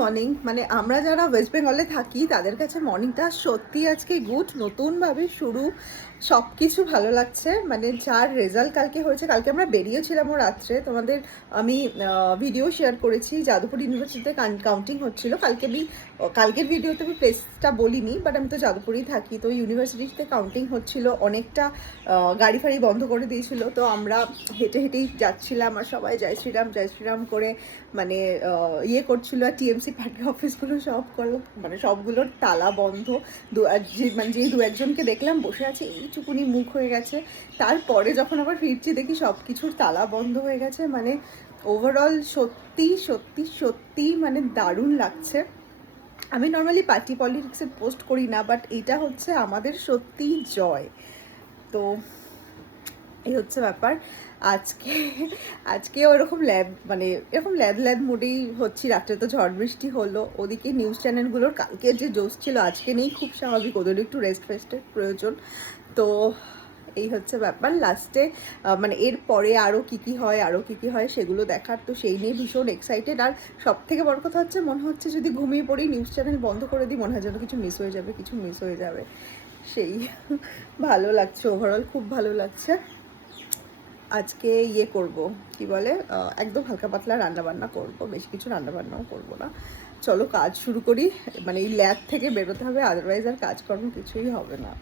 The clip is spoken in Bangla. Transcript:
মর্নিং। মানে আমরা যারা ওয়েস্ট বেঙ্গলে থাকি তাদের কাছে মর্নিংটা সত্যি আজকে গুড, নতুনভাবে শুরু, সব কিছু ভালো লাগছে। মানে যার রেজাল্ট কালকে হয়েছে, কালকে আমরা বেরিয়েছিলামও রাত্রে, তোমাদের আমি ভিডিও শেয়ার করেছি, যাদবপুর ইউনিভার্সিটিতে কাউন্টিং হচ্ছিল। কালকের ভিডিওতে আমি প্লেসটা বলিনি, বাট আমি তো যাদবপুরেই থাকি, তো ইউনিভার্সিটিতে কাউন্টিং হচ্ছিল, অনেকটা গাড়ি ফাড়ি বন্ধ করে দিয়েছিল, তো আমরা হেঁটে হেঁটেই যাচ্ছিলাম আর সবাই জয় শ্রীরাম জয় শ্রীরাম করে মানে ইয়ে করছিল। আর টিএমসি পার্টি অফিসগুলো সব করলো, মানে সবগুলোর তালা বন্ধ। মানে যেই দু একজনকে দেখলাম বসে আছে এইটুকুনি মুখ হয়ে গেছে, তারপরে যখন আবার ফিরছি দেখি সব কিছুর তালা বন্ধ হয়ে গেছে। মানে ওভারঅল সত্যি সত্যি সত্যি মানে দারুণ লাগছে। আমি নর্মালি পার্টি পলিটিক্সে পোস্ট করি না, বাট এটা হচ্ছে আমাদের সত্যি জয়। তো এই হচ্ছে ব্যাপার। আজকে আজকে ওরকম মানে এরকম ল্যাদ মুডেই হচ্ছি। রাত্রে তো ঝড় বৃষ্টি হলো, ওদিকে নিউজ চ্যানেলগুলোর কালকে যে জোশ ছিল আজকে নেই, খুব স্বাভাবিক, ওদের একটু রেস্ট ফেস্টের প্রয়োজন। তো এই হচ্ছে ব্যাপার। লাস্টে মানে এর পরে আরও কী কী হয়, আরও কী কী হয় সেগুলো দেখার, তো সেই নিয়ে ভীষণ এক্সাইটেড। আর সব থেকে বড় কথা হচ্ছে, মনে হচ্ছে যদি ঘুমিয়ে পড়ি, নিউজ চ্যানেল বন্ধ করে দিই, মনে হয় যেন কিছু মিস হয়ে যাবে, কিছু মিস হয়ে যাবে। সেই ভালো লাগছে, ওভারঅল খুব ভালো লাগছে। আজকে ইয়ে করব, কি বলে, একদম হালকা পাতলা রান্নাবান্না করব, বেশি কিছু রান্নাবান্নাও করব না। চলো কাজ শুরু করি, মানে এই ল্যাব থেকে বেরোতে হবে, আদারওয়াইজ আর কাজকর্ম কিছুই হবে না।